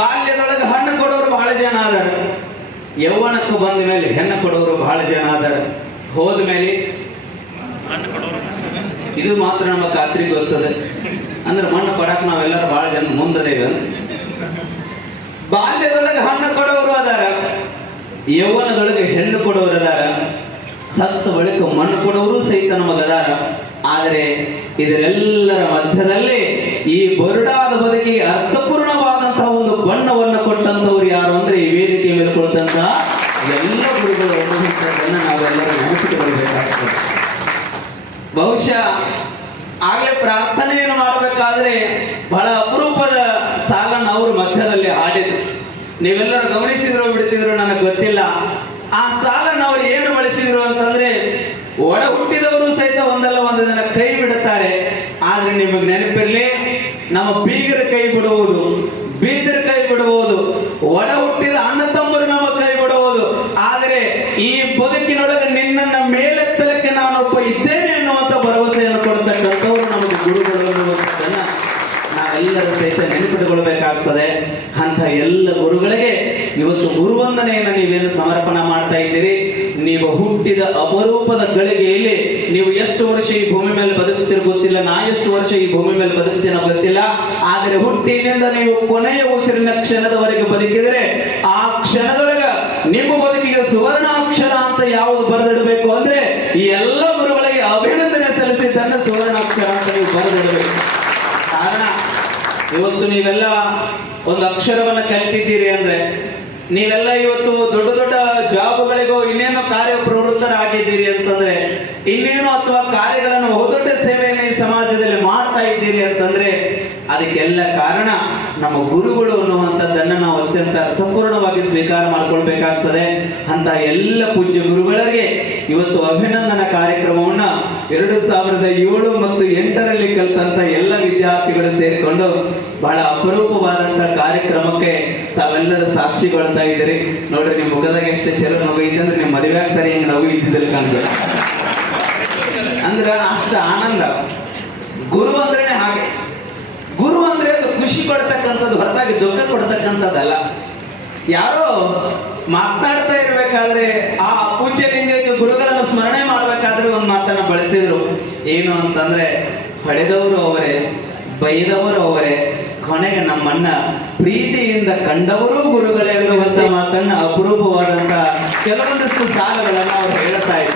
ಬಾಲ್ಯದೊಳಗೆ ಹಣ್ಣು ಕೊಡೋರು ಬಹಳ ಜನ ಅದಾರ, ಯೌವನಕ್ಕೆ ಬಂದ ಮೇಲೆ ಹೆಣ್ಣು ಕೊಡೋರು ಬಹಳ ಜನ ಅದಾರ, ಹೋದ ಮೇಲೆ ಇದು ಮಾತ್ರ ನಮ್ಮ ಖಾತ್ರಿ ಗೊತ್ತದೆ. ಅಂದ್ರೆ ಮಣ್ಣು ಕೊಡಕ್ ನಾವೆಲ್ಲರೂ ಬಹಳ ಜನ ಮುಂದದೇವೆ. ಬಾಲ್ಯದೊಳಗೆ ಹಣ್ಣು ಕೊಡೋರು ಅದಾರ, ಯೌವನದೊಳಗೆ ಹೆಣ್ಣು ಕೊಡೋರು ಅದಾರ, ಸತ್ತ ಬಳಿಕ ಮಣ್ಣು ಕೊಡೋರು ಸಹಿತ ನಮಗದಾರ. ಆದರೆ ಇದರೆಲ್ಲರ ಮಧ್ಯದಲ್ಲಿ ಈ ಬರುಡಾದ ಬದುಕಿಗೆ ಅರ್ಥಪೂರ್ಣವಾದಂತಹ ಒಂದು ಬಣ್ಣವನ್ನು ಕೊಟ್ಟಂತವ್ರು ಯಾರು ಅಂದ್ರೆ ಈ ವೇದಿಕೆ ಮೇಲೆ ಕೊಟ್ಟಂತಹ ಎಲ್ಲ ಗುರುಗಳು ಅನುಭವಿಸಿದ್ದನ್ನು ನಾವೆಲ್ಲರೂ ನೆನಪಿಟ್ಟುಕೊಳ್ಬೇಕಾಗ್ತದೆ. ಬಹುಶಃ ಆಗಲೇ ಪ್ರಾರ್ಥನೆಯನ್ನು ಮಾಡಬೇಕಾದ್ರೆ ಬಹಳ ಅಪರೂಪದ ಸಾಲನ್ನು ಅವರು ಮಧ್ಯದಲ್ಲಿ ಹಾಡಿದ್ರು. ನೀವೆಲ್ಲರೂ ಗಮನಿಸಿದ್ರು ಬಿಡ್ತಿದ್ರು ನನಗೆ ಗೊತ್ತಿಲ್ಲ. ಆ ಸಾಲನ್ನು ಅವ್ರು ಏನು ಬಳಸಿದ್ರು ಅಂತಂದ್ರೆ, ಒಡ ಹುಟ್ಟಿದವರು ಸಹಿತ ಒಂದಲ್ಲ ಒಂದು ದಿನ ಕೈ ಬಿಡುತ್ತಾರೆ. ಆದ್ರೆ ನಿಮಗೆ ನೆನಪಿರ್ಲಿ, ನಮ್ಮ ಬೀಗರ ಕೈ ಬಿಡುವುದು, ಬೀಜರ ಕೈ ಬಿಡುವುದು, ಒಡ ಹುಟ್ಟಿದ ಅಣ್ಣ ತಮ್ಮರು ನಮ್ಮ ಕೈ ಬಿಡುವುದು. ಆದರೆ ಈ ಬದುಕಿನೊಳಗೆ ನಿನ್ನನ್ನ ಮೇಲೆತ್ತಲಕ್ಕೆ ನಾನೊಬ್ಬ ಇದ್ದೇನೆ ಅನ್ನುವಂಥ ಭರವಸೆಯನ್ನು ಕೊಡ್ತಕ್ಕಂಥವ್ರು ನಮಗೆ ಗುರುಗಳು ಅನ್ನುವಂಥದ್ದನ್ನ ನಾವೆಲ್ಲರೂ ಸಹಿತ ನೆನಪಿಟ್ಟುಕೊಳ್ಬೇಕಾಗ್ತದೆ. ಅಂತ ಎಲ್ಲ ಗುರುಗಳಿಗೆ ಇವತ್ತು ಗುರುವಂದನೆಯನ್ನು ನೀವೇನು ಸಮರ್ಪಣೆ ಮಾಡ್ತಾ ಇದ್ದೀರಿ. ನೀವು ಹುಟ್ಟಿದ ಅಪರೂಪದ ಗಳಿಗೆಯಲ್ಲಿ ನೀವು ಎಷ್ಟು ವರ್ಷ ಈ ಭೂಮಿ ಮೇಲೆ ಬದುಕುತ್ತಿರೋ ಗೊತ್ತಿಲ್ಲ, ನಾ ಎಷ್ಟು ವರ್ಷ ಈ ಭೂಮಿ ಮೇಲೆ ಬದುಕ್ತೀನೋ ಗೊತ್ತಿಲ್ಲ. ಆದರೆ ಹುಟ್ಟಿನಿಂದ ನೀವು ಕೊನೆಯ ಉಸಿರಿನ ಕ್ಷಣದವರೆಗೆ ಬದುಕಿದರೆ ಆ ಕ್ಷಣದೊಳಗ ನಿಮ್ಮ ಬದುಕಿಗೆ ಸುವರ್ಣಾಕ್ಷರ ಅಂತ ಯಾವುದು ಬರೆದಿಡಬೇಕು ಅಂದ್ರೆ ಈ ಎಲ್ಲ ಗುರುಗಳಿಗೆ ಅಭಿನಂದನೆ ಸಲ್ಲಿಸಿದ್ದನ್ನು ಸುವರ್ಣಾಕ್ಷರ ಅಂತ ನೀವು ಬರೆದಿಡಬೇಕು. ಕಾರಣ ಇವತ್ತು ನೀವೆಲ್ಲ ಒಂದು ಅಕ್ಷರವನ್ನ ಕಲಿತಿದ್ದೀರಿ ಅಂದ್ರೆ, ನೀವೆಲ್ಲ ಇವತ್ತು ದೊಡ್ಡ ದೊಡ್ಡ ಜಾಬ್ಗಳಿಗೋ ಇನ್ನೇನೋ ಕಾರ್ಯ ಪ್ರವೃತ್ತರಾಗಿದ್ದೀರಿ ಅಂತಂದ್ರೆ, ಇನ್ನೇನೋ ಅಥವಾ ಕಾರ್ಯಗಳನ್ನು ಬಹುದೊಡ್ಡ ಸೇವೆಯನ್ನು ಈ ಸಮಾಜದಲ್ಲಿ ಮಾಡ್ತಾ ಇದ್ದೀರಿ ಅಂತಂದ್ರೆ ಅದಕ್ಕೆಲ್ಲ ಕಾರಣ ನಮ್ಮ ಗುರುಗಳು ಅನ್ನುವಂಥದ್ದನ್ನು ನಾವು ಅತ್ಯಂತ ಅರ್ಥಪೂರ್ಣವಾಗಿ ಸ್ವೀಕಾರ ಮಾಡ್ಕೊಳ್ಬೇಕಾಗ್ತದೆ. ಅಂತ ಎಲ್ಲ ಪೂಜ್ಯ ಗುರುಗಳಿಗೆ ಇವತ್ತು ಅಭಿನಂದನಾ ಕಾರ್ಯಕ್ರಮವನ್ನ 2007 ಮತ್ತು 2008ರಲ್ಲಿ ಕಲಿತಂತ ಎಲ್ಲ ವಿದ್ಯಾರ್ಥಿಗಳು ಸೇರಿಕೊಂಡು ಬಹಳ ಅಪರೂಪವಾದಂತಹ ಕಾರ್ಯಕ್ರಮಕ್ಕೆ ತಾವೆಲ್ಲರೂ ಸಾಕ್ಷಿಗೊಳ್ತಾ ಇದ್ದೀರಿ. ನೋಡ್ರಿ, ನಿಮ್ ಮುಖದಾಗ ಎಷ್ಟು ಚೆಲೋ ನಗು ಐತೆ ಅಂದ್ರೆ ನಿಮ್ ಮದುವೆಯಾಗ ಸರಿ ಹಿಂಗೆ ನಗು ಇದ್ದಿದ್ದಲ್ಲಿ ಕಾಣ್ತದೆ. ಅಂದ್ರೆ ಅಷ್ಟು ಆನಂದ. ಗುರು ಅಂದ್ರೇನೆ ಹಾಗೆ. ಗುರು ಅಂದ್ರೆ ಅದು ಖುಷಿ ಕೊಡ್ತಕ್ಕಂಥದ್ದು, ಹೊರತಾಗಿ ದುಃಖ ಕೊಡ್ತಕ್ಕಂಥದ್ದಲ್ಲ. ಯಾರೋ ಮಾತನಾಡ್ತಾ ಇರ್ಬೇಕಾದ್ರೆ ಆ ಪೂಜ್ಯ ಲಿಂಗಕ್ಕೆ ಗುರುಗಳನ್ನು ಸ್ಮರಣೆ ಮಾಡ್ಬೇಕಾದ್ರೆ ಒಂದು ಮಾತನ್ನ ಬಳಸಿದ್ರು. ಏನು ಅಂತಂದ್ರೆ, ಹೊಡೆದವರು ಅವರೇ, ಬೈದವರು ಅವರೇ, ಕೊನೆಗೆ ನಮ್ಮನ್ನ ಪ್ರೀತಿಯಿಂದ ಕಂಡವರು ಗುರುಗಳೇ ಅನ್ನುವಂಥ ಮಾತನ್ನ ಅಪರೂಪವಾದಂತ ಕೆಲವೊಂದಷ್ಟು ಸಾಲಗಳನ್ನ ಅವರು ಹೇಳ್ತಾ ಇದ್ದಾರೆ.